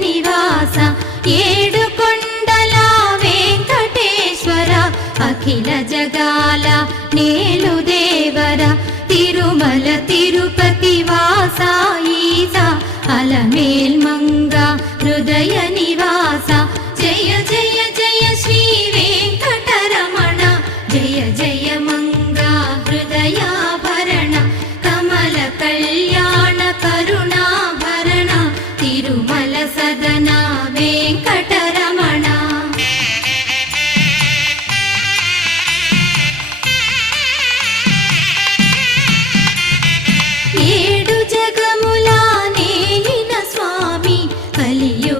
నివాస ఏడు కొండల వెంకటేశ్వర అఖిల జగాల నేలు దేవర తిరుమల తిరుపతి వాస ఈస అలమేల్ మంగ హృదయ నివాస జయ జయ జయ శ్రీ వెంకటరమణ జయ జయ మంగ హృదయాభరణ కమల కళ్యాణ కరుణాభరణ తిరుమల సదన వెంకటరమణ ఏడు జగముల నేలిన స్వామి కలియు